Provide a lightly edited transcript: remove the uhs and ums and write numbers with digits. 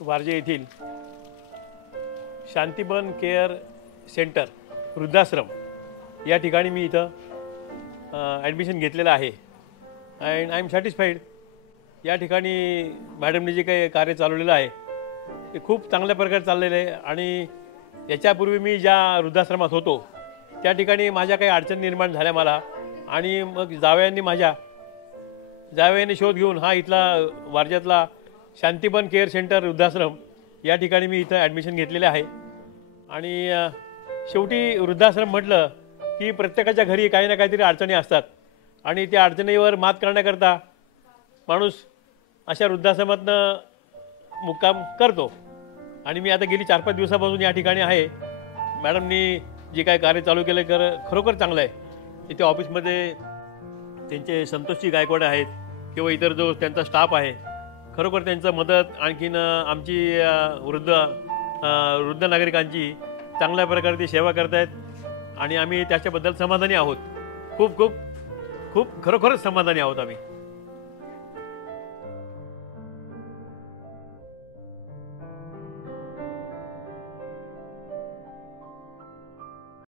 वारजे येथील शांतिबन care centre वृद्धाश्रम या ठिकाणी मी इथं ॲडमिशन घेतलेलं आहे अँड आय एम सॅटिस्फाईड। या ठिकाणी मॅडमने जे काही कार्य चालवलेलं आहे ते खूप चांगल्या प्रकारे चाललेलं आहे आणि याच्यापूर्वी मी ज्या वृद्धाश्रमात होतो त्या ठिकाणी माझ्या काही अडचणी निर्माण झाल्या मला आणि मग जावयाने शोध घेऊन हा इथला वारज्यातला शांतिबन केअर सेंटर वृद्धाश्रम या ठिकाणी मी इथं ॲडमिशन घेतलेले आहे। आणि शेवटी वृद्धाश्रम म्हटलं की प्रत्येकाच्या घरी काही ना काहीतरी अडचणी असतात आणि त्या अडचणीवर मात करण्याकरता माणूस अशा वृद्धाश्रमातनं मुक्काम करतो आणि मी आता गेली 4-5 दिवसापासून या ठिकाणी आहे। मॅडमनी जे काय कार्य चालू केलं खरोखर चांगलं आहे। इथे ऑफिसमध्ये त्यांचे संतोषजी गायकवाड आहेत किंवा इतर जो त्यांचा स्टाफ आहे खरोखर त्यांचं मदत आणखीन आमची वृद्ध नागरिकांची चांगल्या प्रकारे ते सेवा करत आहेत आणि आम्ही त्याच्याबद्दल समाधानी आहोत। खूप खूप खूप खरोखरच समाधानी आहोत आम्ही।